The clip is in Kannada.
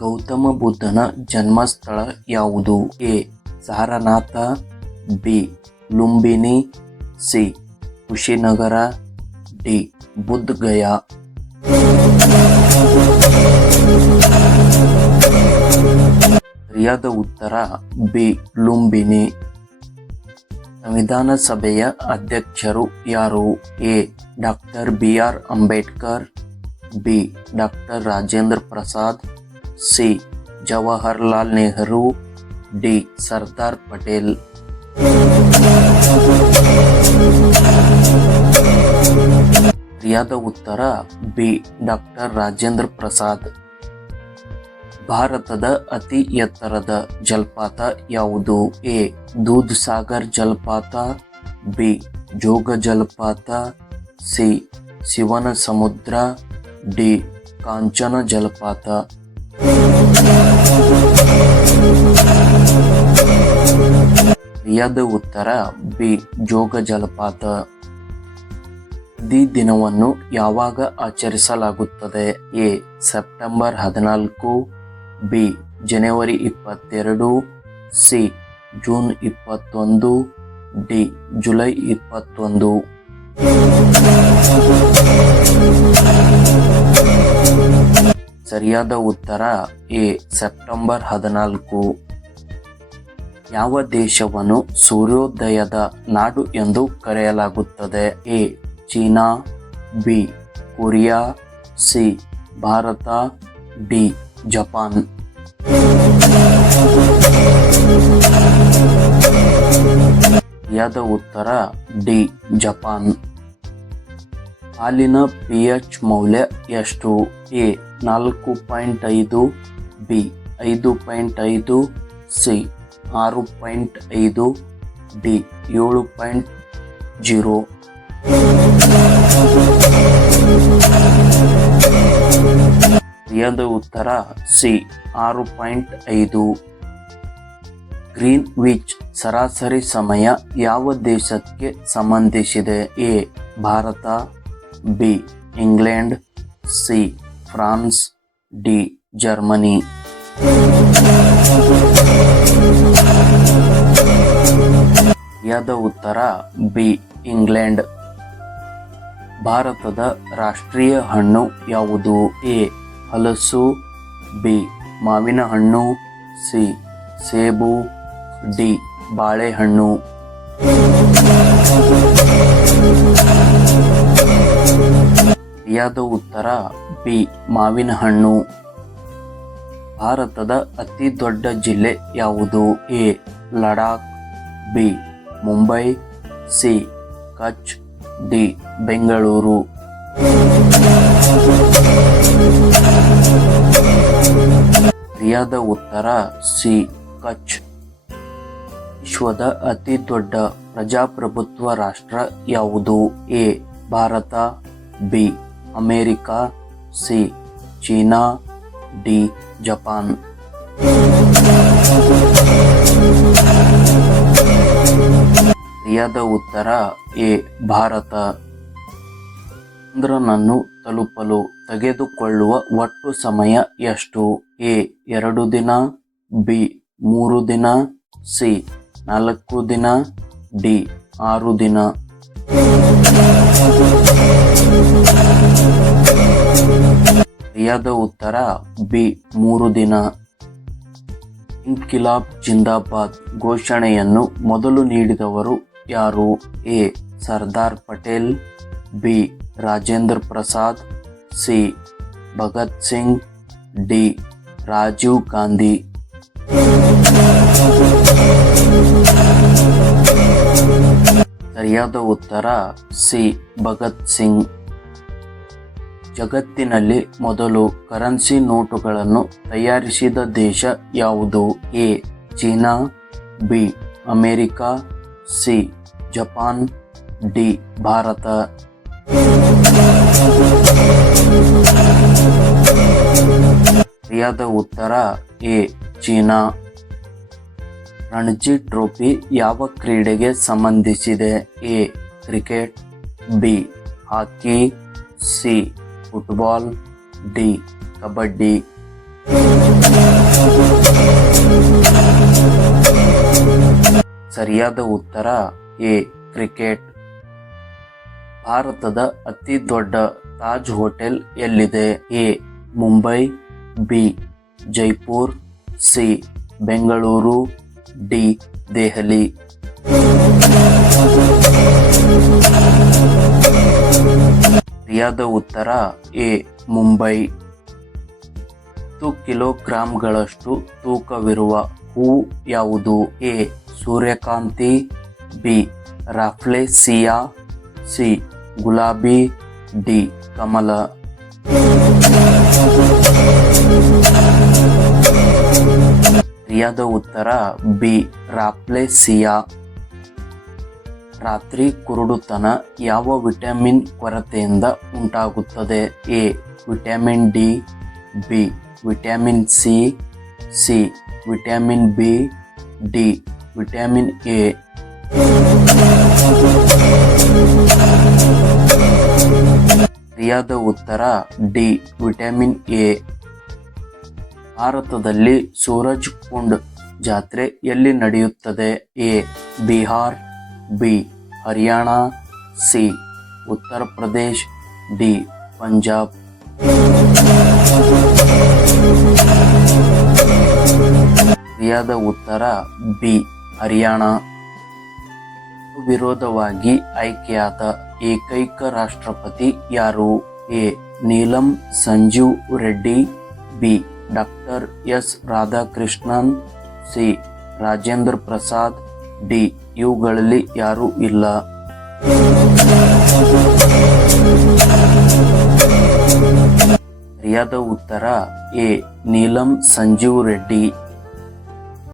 ಗೌತಮ ಬುದ್ಧನ ಜನ್ಮಸ್ಥಳ ಯಾವುದು? A. Sarnath, B. Lumbini, C. Kushinagar, D. Buddha Gaya. ಸರಿಯಾದ ಉತ್ತರ ಬಿ. ಲುಂಬಿನಿ. ಸಂವಿಧಾನ ಸಭೆಯ ಅಧ್ಯಕ್ಷರು ಯಾರು? A. Doctor B R. Ambedkar, B. Doctor Rajendra Prasad, C. Jawaharlal Nehru, D. Sardar Patel. ಸರಿಯಾದ ಉತ್ತರ ಬಿ. ಡಾಕ್ಟರ್ ರಾಜೇಂದ್ರ ಪ್ರಸಾದ್. ಭಾರತದ ಅತಿ ಎತ್ತರದ ಜಲಪಾತ ಯಾವುದು? ಎ. ದೂಧ್ ಸಾಗರ್ ಜಲಪಾತ, ಬಿ. ಜೋಗ ಜಲಪಾತ, ಸಿ. ಶಿವನ ಸಮುದ್ರ, ಡಿ. ಕಾಂಚನ ಜಲಪಾತ. ಸರಿಯಾದ ಉತ್ತರ ಬಿ. ಜೋಗ ಜಲಪಾತ. ಗಾಂಧಿ ದಿನವನ್ನು ಯಾವಾಗ ಆಚರಿಸಲಾಗುತ್ತದೆ? A. September 14, B. January 22, C. June 21, D. July 21. ಸರಿಯಾದ ಉತ್ತರ ಎ. ಸೆಪ್ಟೆಂಬರ್ 14. ಯಾವ ದೇಶವನ್ನು ಸೂರ್ಯೋದಯದ ನಾಡು ಎಂದು ಕರೆಯಲಾಗುತ್ತದೆ? A. China, B. Korea, C. Bharat, D. Japan. ಸರಿಯಾದ ಉತ್ತರ ಡಿ. ಜಪಾನ್. ಹಾಲಿನ pH ಮೌಲ್ಯ ಎಷ್ಟು? ಎ. 4.5, ಬಿ. 5.5, ಸಿ. 6.5, ಡಿ. 7.0. ಸರಿಯಾದ ಉತ್ತರ ಸಿ. 6.5. ಗ್ರೀನ್ವಿಚ್ ಸರಾಸರಿ ಸಮಯ ಯಾವ ದೇಶಕ್ಕೆ ಸಂಬಂಧಿಸಿದೆ? A. Bharat, B. England, C. France, D. Germany. ಸರಿಯಾದ ಉತ್ತರ ಬಿ. ಇಂಗ್ಲೆಂಡ್. ಭಾರತದ ರಾಷ್ಟ್ರೀಯ ಹಣ್ಣು ಯಾವುದು? ಎ. ಹಲಸು, ಬಿ. ಮಾವಿನ ಹಣ್ಣು, ಸಿ. ಸೇಬು, ಡಿ. ಬಾಳೆಹಣ್ಣು. ಸರಿಯಾದ ಉತ್ತರ ಬಿ. ಮಾವಿನ ಹಣ್ಣು. ಭಾರತದ ಅತಿ ದೊಡ್ಡ ಜಿಲ್ಲೆ ಯಾವುದು? A. Ladakh, B. Mumbai, C. Kutch, D. Bengaluru. ಸರಿಯಾದ ಉತ್ತರ ಸಿ. ಕಚ್. ವಿಶ್ವದ ಅತಿ ದೊಡ್ಡ ಪ್ರಜಾಪ್ರಭುತ್ವ ರಾಷ್ಟ್ರ ಯಾವುದು? A. Bharat, B. America, C. China, D. Japan. ಸರಿಯಾದ ಉತ್ತರ ಎ. ಭಾರತ. ಚಂದ್ರನನ್ನು ತಲುಪಲು ತೆಗೆದುಕೊಳ್ಳುವ ಒಟ್ಟು ಸಮಯ ಎಷ್ಟು? ಎ. 2 ದಿನ, ಬಿ. 3 ದಿನ, ಸಿ. 4 ದಿನ, ಡಿ. 6 ದಿನ. ಸರಿಯಾದ ಉತ್ತರ ಬಿ. 3 ದಿನ. ಇನ್ಕಿಲಾಬ್ ಜಿಂದಾಬಾದ್ ಘೋಷಣೆಯನ್ನು ಮೊದಲು ನೀಡಿದವರು ಯಾರು? A. Sardar Patel, B. Rajendra Prasad, C. Bhagat Singh, D. Rajiv Gandhi. ಸರಿಯಾದ ಉತ್ತರ ಸಿ. ಭಗತ್ ಸಿಂಗ್. ಜಗತ್ತಿನಲ್ಲಿ ಮೊದಲು ಕರೆನ್ಸಿ ನೋಟುಗಳನ್ನು ತಯಾರಿಸಿದ ದೇಶ ಯಾವುದು? A. China, B. America, C. Japan, D. Bharat. ಸರಿಯಾದ ಉತ್ತರ ಎ. ಚೀನಾ. ರಣಜಿ ಟ್ರೋಫಿ ಯಾವ ಕ್ರೀಡೆಗೆ ಸಂಬಂಧಿಸಿದೆ? A. Cricket, B. Hockey, C. Football, D. Kabaddi. ಸರಿಯಾದ ಉತ್ತರ ಎ ಕ್ರಿಕೆಟ್. ಭಾರತದ ಅತಿ ದೊಡ್ಡ ತಾಜ್ ಹೋಟೆಲ್ ಎಲ್ಲಿದೆ? A Mumbai, B Jaipur, C Bengaluru, D Delhi. ಸರಿಯಾದ ಉತ್ತರ ಎ ಮುಂಬೈ. 10 ಕಿಲೋಗ್ರಾಂಗಳಷ್ಟು ತೂಕವಿರುವ ಹೂವು ಯಾವುದು? ಎ ಸೂರ್ಯಕಾಂತಿ, ಬಿ ರಾಫ್ಲೇಸಿಯಾ, ಸಿ ಗುಲಾಬಿ, ಡಿ ಕಮಲ. ಸರಿಯಾದ ಉತ್ತರ ಬಿ ರಾಫ್ಲೇಸಿಯಾ. ರಾತ್ರಿ ಕುರುಡುತನ ಯಾವ ವಿಟಮಿನ್ ಕೊರತೆಯಿಂದ ಉಂಟಾಗುತ್ತದೆ? A vitamin D, B vitamin C, C vitamin B, D vitamin A. ಸರಿಯಾದ ಉತ್ತರ ಡಿ ವಿಟಮಿನ್ ಎ. ಭಾರತದಲ್ಲಿ ಸೂರಜ್ ಕುಂಡ್ ಜಾತ್ರೆ ಎಲ್ಲಿ ನಡೆಯುತ್ತದೆ? A Bihar, B Haryana, C Uttar Pradesh, D Punjab. ಸರಿಯಾದ ಉತ್ತರ ಬಿ ಹರಿಯಾಣ. ವಿರೋಧವಾಗಿ ಆಯ್ಕೆಯಾದ ಏಕೈಕ ರಾಷ್ಟ್ರಪತಿ ಯಾರು? A Neelam Sanjiva Reddy, B doctor S Radhakrishnan, C Rajendra Prasad, D ಇವುಗಳಲ್ಲಿ ಯಾರೂ ಇಲ್ಲ. ಸರಿಯಾದ ಉತ್ತರ ಎ ನೀಲಂ ಸಂಜೀವ್ ರೆಡ್ಡಿ.